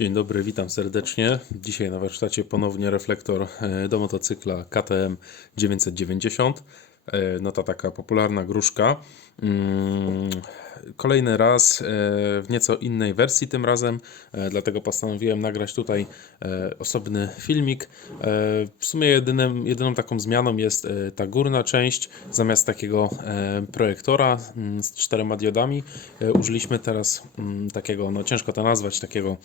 Dzień dobry, witam serdecznie. Dzisiaj na warsztacie ponownie reflektor e, do motocykla KTM 990. E, No to taka popularna gruszka. Kolejny raz e, w nieco innej wersji tym razem, e, dlatego postanowiłem nagrać tutaj e, osobny filmik. W sumie jedynym, jedyną taką zmianą jest ta górna część. Zamiast takiego projektora mm, z czterema diodami użyliśmy teraz mm, takiego, no ciężko to nazwać, takiego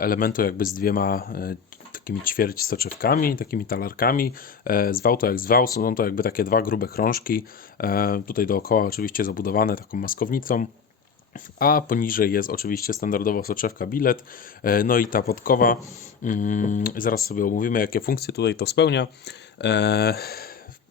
elementu jakby z dwiema takimi ćwierć soczewkami, takimi talarkami. E, Zwał to jak zwał, są to jakby takie dwa grube krążki. E, Tutaj dookoła oczywiście zabudowane taką maskownicą. A poniżej jest oczywiście standardowa soczewka bilet. E, No i ta podkowa. mm, Zaraz sobie omówimy, jakie funkcje tutaj to spełnia.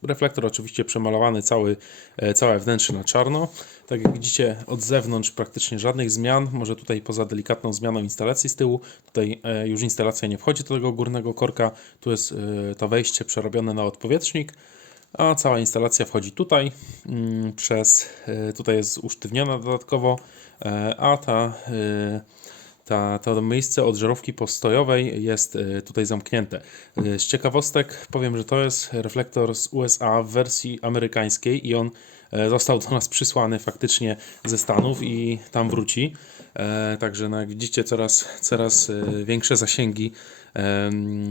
Reflektor oczywiście przemalowany cały, e, całe wnętrze na czarno. Tak jak widzicie od zewnątrz praktycznie żadnych zmian. Może tutaj poza delikatną zmianą instalacji z tyłu. Tutaj e, już instalacja nie wchodzi do tego górnego korka. Tu jest e, to wejście przerobione na odpowietrznik. A cała instalacja wchodzi tutaj mm, przez, tutaj jest usztywniona dodatkowo, a ta, ta, to miejsce od żarówki postojowej jest e, tutaj zamknięte. E, Z ciekawostek powiem, że to jest reflektor z USA w wersji amerykańskiej i on został do nas przysłany faktycznie ze Stanów i tam wróci. E, Także no, jak widzicie coraz, coraz e, większe zasięgi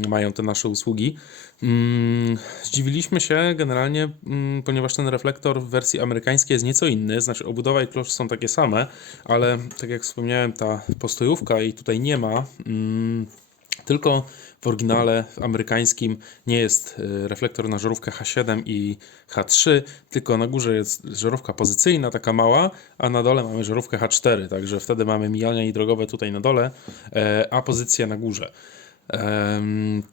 mają te nasze usługi. Mm, Zdziwiliśmy się generalnie, mm, ponieważ ten reflektor w wersji amerykańskiej jest nieco inny, znaczy obudowa i klosz są takie same, ale tak jak wspomniałem, ta postojówka i tutaj nie ma. Tylko w oryginale w amerykańskim nie jest y, reflektor na żarówkę H7 i H3, tylko na górze jest żarówka pozycyjna, taka mała, a na dole mamy żarówkę H4, także wtedy mamy mijania i drogowe tutaj na dole, e, a pozycja na górze.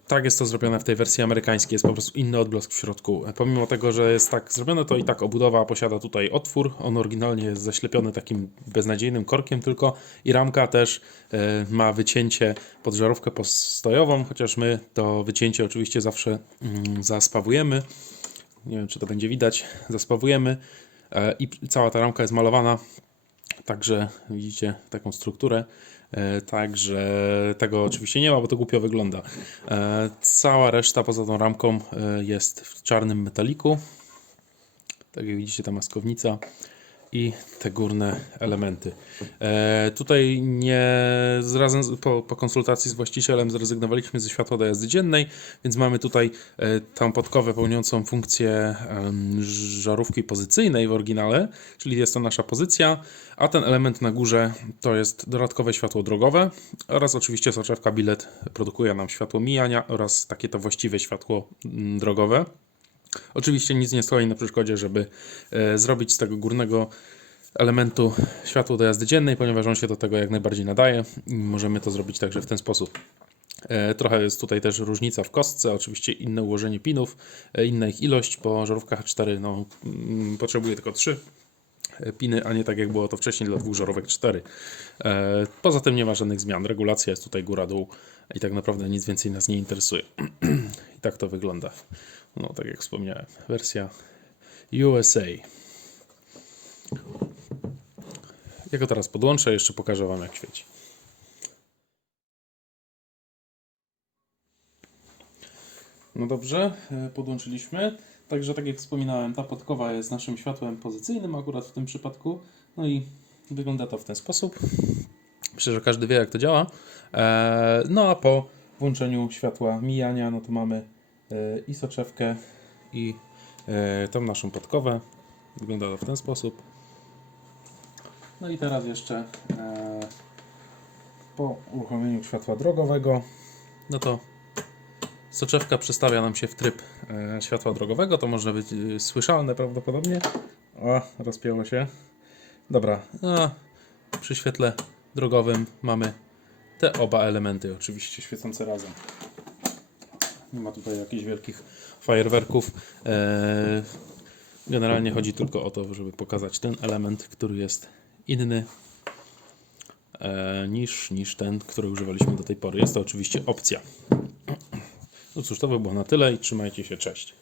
Tak jest to zrobione w tej wersji amerykańskiej, jest po prostu inny odblask w środku. Pomimo tego, że jest tak zrobione, to i tak obudowa posiada tutaj otwór. On oryginalnie jest zaślepiony takim beznadziejnym korkiem tylko i ramka też e, ma wycięcie pod żarówkę postojową, chociaż my to wycięcie oczywiście zawsze mm, zaspawujemy. Nie wiem, czy to będzie widać. Zaspawujemy e, i cała ta ramka jest malowana Także widzicie taką strukturę. E, Także tego oczywiście nie ma, bo to głupio wygląda. E, Cała reszta poza tą ramką e, jest w czarnym metaliku. Tak jak widzicie, ta maskownica i te górne elementy. E, tutaj nie razem z- po, po konsultacji z właścicielem zrezygnowaliśmy ze światła do jazdy dziennej, więc mamy tutaj e, tą podkowę pełniącą funkcję em, żarówki pozycyjnej w oryginale, czyli jest to nasza pozycja, a ten element na górze to jest dodatkowe światło drogowe oraz oczywiście soczewka bilet produkuje nam światło mijania oraz takie to właściwe światło drogowe. Oczywiście nic nie stoi na przeszkodzie, żeby e, zrobić z tego górnego elementu światło do jazdy dziennej, ponieważ on się do tego jak najbardziej nadaje i możemy to zrobić także w ten sposób. E, Trochę jest tutaj też różnica w kostce, oczywiście inne ułożenie pinów, e, inna ich ilość, bo żarówka H4 no, mm, potrzebuje tylko 3 piny, a nie tak jak było to wcześniej dla dwóch żarówek 4. E, Poza tym nie ma żadnych zmian, regulacja jest tutaj góra-dół i tak naprawdę nic więcej nas nie interesuje. I tak to wygląda. No, tak jak wspomniałem, wersja USA. Ja go teraz podłączę, jeszcze pokażę Wam jak świeci. No dobrze, e, podłączyliśmy. Także tak jak wspominałem, ta podkowa jest naszym światłem pozycyjnym akurat w tym przypadku. No i wygląda to w ten sposób. Myślę, że każdy wie jak to działa. E, No a po włączeniu światła mijania, no to mamy e, i soczewkę i tą naszą podkowę. Wygląda to w ten sposób. No i teraz jeszcze e, po uruchomieniu światła drogowego, no to soczewka przestawia nam się w tryb e, światła drogowego. To może być e, słyszalne prawdopodobnie. O, rozpięło się. Dobra, a przy świetle drogowym mamy te oba elementy, oczywiście świecące razem. Nie ma tutaj jakichś wielkich fajerwerków. E, Generalnie chodzi tylko o to, żeby pokazać ten element, który jest inny niż, niż ten, który używaliśmy do tej pory. Jest to oczywiście opcja. Cóż, to by było na tyle i trzymajcie się, cześć.